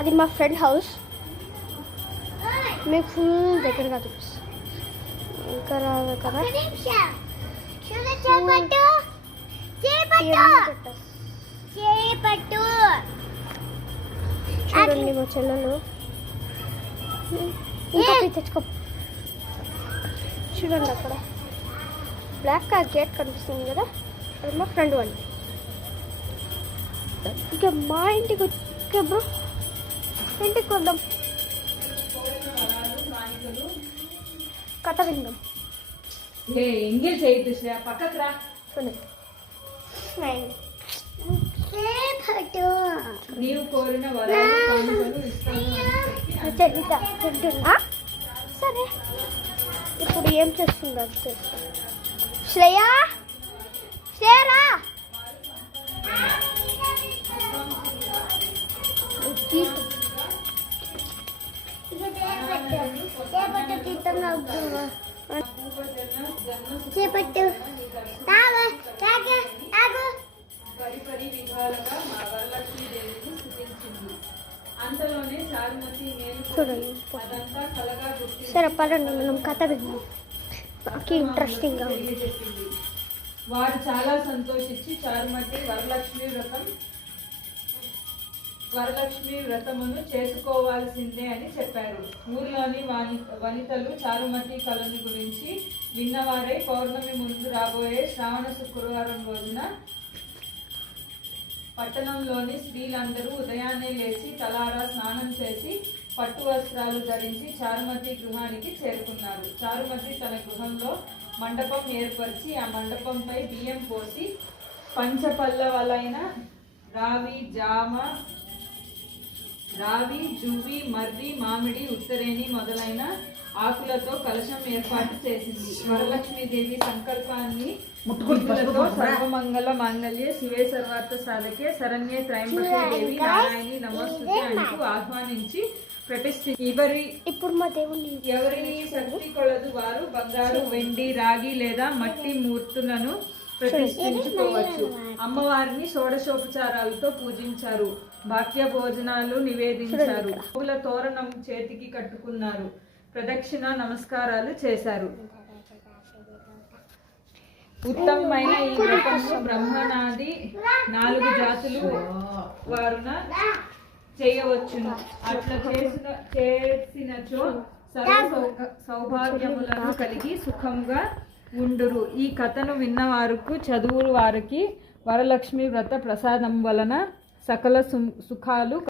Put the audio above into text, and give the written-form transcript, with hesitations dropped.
అది మా friend house. మీకు ఫుల్ దగ్గరగా చూపిస్తాను. ఇంకా రాదు కదా. చూడండి మా చెల్లెలు ఇంకా తెచ్చుకో. చూడండి అక్కడ బ్లాక్ కార్ గేట్ కనిపిస్తుంది కదా, అది మా ఫ్రెండ్ వాళ్ళు. ఇంకా మా ఇంటికి బ్రో, ఇంటికి వద్దాం, కథ విందాం. ఎంగిల్ చేయొద్దు శ్రేయ, పక్కకు రా. నీవు కోరిన తింటున్నా. సరే, ఇప్పుడు ఏం చేస్తుందో తెలుసు. శ్రేయా, శ్రేయరా, చేపట్టు పరిపరి విధాలుగా మా వరలక్ష్మీదేవిని స్తుతించింది. అంతలోనే చారుమతి చూడండి. అదంతా కలగా గుర్తించి సరే పదండి, మనం కథ విన్నాం. నాకు ఇంట్రెస్టింగ్గా ఉంది. వారు చాలా సంతోషించి చారుమతి వరలక్ష్మి వ్రతమును చేసుకోవాల్సిందే అని చెప్పారు. ఊర్లోని వనితలు చారుమతి కళని గురించి విన్నవారే పౌర్ణమి ముందు రాబోయే శ్రావణ శుక్రవారం రోజున పట్టణంలోని స్త్రీలందరూ ఉదయాన్నే లేచి తలారా స్నానం చేసి పట్టు వస్త్రాలు ధరించి చారుమతి గృహానికి చేరుకున్నారు. చారుమతి తన గృహంలో మండపం ఏర్పరిచి ఆ మండపంపై బియ్యం పోసి పంచపల్లవలైన రావి, జువ్వి, మర్రి, మామిడి, ఉత్తరేణి మొదలైన ఆకులతో కలశం ఏర్పాటు చేసింది. వరలక్ష్మీదేవి సంకల్పాన్ని సర్వమంగళ మాంగళ్యే శివే సర్వార్థ సాధకే శరణ్యే త్రయంబకే దేవి నారాయణి నమస్తుతే అంటూ ఆహ్వానించి ప్రతిష్ఠించి ఎవరిని శక్తి కొలదు వారు బంగారు, వెండి, రాగి లేదా మట్టి మూర్తులను ప్రతిష్ఠించుకోవచ్చు. అమ్మవారిని షోడశోపచారాలతో పూజించారు. భాగ్య భోజనాలు నివేదించారు. పూల తోరణం చేతికి కట్టుకున్నారు. ప్రదక్షిణ నమస్కారాలు చేశారు. ఉత్తమమైన ఈ వ్రతము బ్రహ్మనాది 4 జాతులు వారున చేయవచ్చును. అట్లా చేసినచో సర్వ సౌభాగ్యములను కలిగి సుఖంగా ఉండురు. ఈ కథను విన్నవారుకు చదువు వారికి వరలక్ష్మి వ్రత ప్రసాదం వలన సకల సుఖాలు